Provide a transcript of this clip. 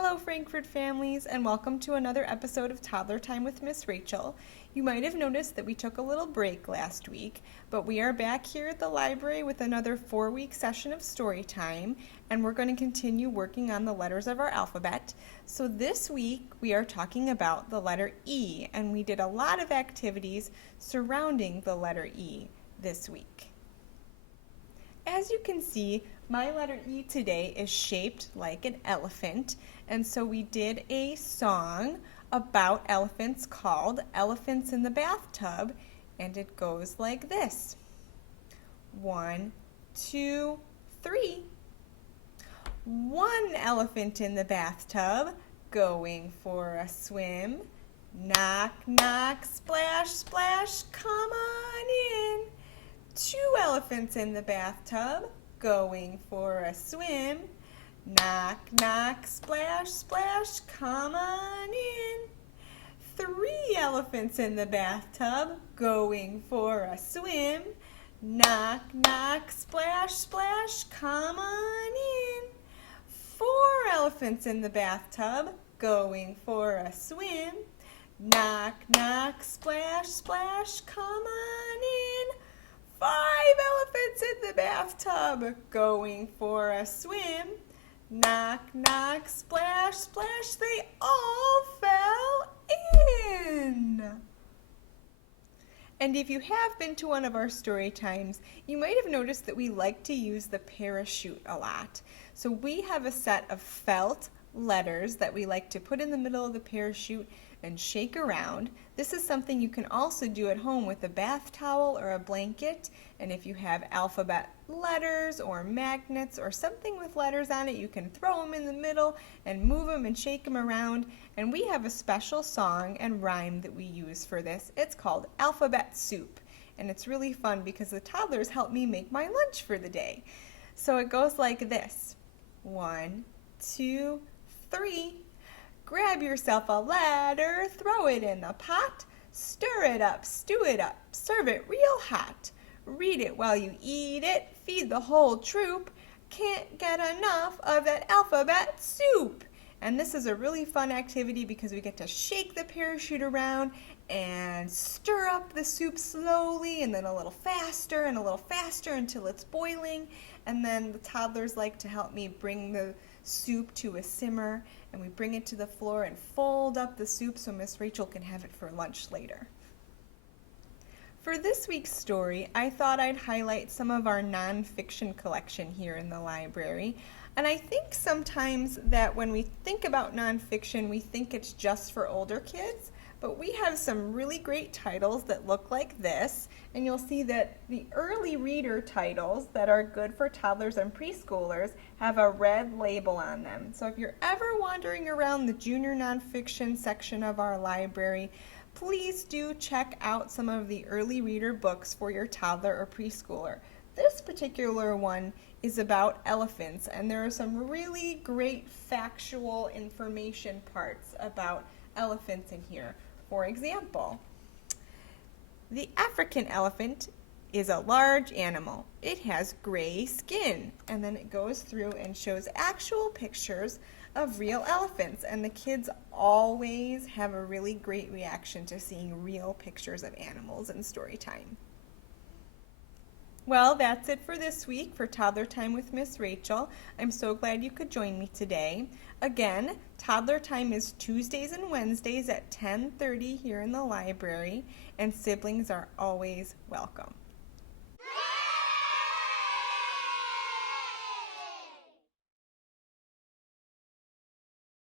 Hello Frankfurt families, and welcome to another episode of Toddler Time with Miss Rachel. You might have noticed that we took a little break last week, but we are back here at the library with another 4-week session of story time, and we're going to continue working on the letters of our alphabet. So this week we are talking about the letter E, and we did a lot of activities surrounding the letter E this week. As you can see, my letter E today is shaped like an elephant, and so we did a song about elephants called Elephants in the Bathtub, and it goes like this. 1, 2, 3. One elephant in the bathtub, going for a swim. Knock, knock, splash, splash, come on in. 2 elephants in the bathtub, going for a swim. Knock, knock, splash, splash, come on in. 3 elephants in the bathtub, going for a swim. Knock, knock, splash, splash, come on in. 4 elephants in the bathtub, going for a swim. Knock, knock, splash, splash, come on in. 5 elephants in the bathtub, going for a swim. Knock, knock, splash, splash, they all fell in. And if you have been to one of our story times, you might have noticed that we like to use the parachute a lot. So we have a set of felt letters that we like to put in the middle of the parachute and shake around. This is something you can also do at home with a bath towel or a blanket, and if you have alphabet letters or magnets or something with letters on it, you can throw them in the middle and move them and shake them around. And we have a special song and rhyme that we use for this. It's called Alphabet Soup, and it's really fun because the toddlers help me make my lunch for the day. So it goes like this. 1, 2, 3. Grab yourself a letter, throw it in the pot, stir it up, stew it up, serve it real hot. Read it while you eat it, feed the whole troop. Can't get enough of that alphabet soup. And this is a really fun activity because we get to shake the parachute around and stir up the soup slowly, and then a little faster and a little faster until it's boiling. And then the toddlers like to help me bring the soup to a simmer, and we bring it to the floor and fold up the soup so Miss Rachel can have it for lunch later. For this week's story, I thought I'd highlight some of our nonfiction collection here in the library. And I think sometimes that when we think about nonfiction, we think it's just for older kids, but we have some really great titles that look like this, and you'll see that the early reader titles that are good for toddlers and preschoolers have a red label on them. So if you're ever wandering around the junior nonfiction section of our library, please do check out some of the early reader books for your toddler or preschooler. This particular one is about elephants, and there are some really great factual information parts about elephants in here. For example, the African elephant is a large animal. It has gray skin. And then it goes through and shows actual pictures of real elephants. And the kids always have a really great reaction to seeing real pictures of animals in story time. Well, that's it for this week for Toddler Time with Miss Rachel. I'm so glad you could join me today. Again, Toddler Time is Tuesdays and Wednesdays at 10:30 here in the library, and siblings are always welcome.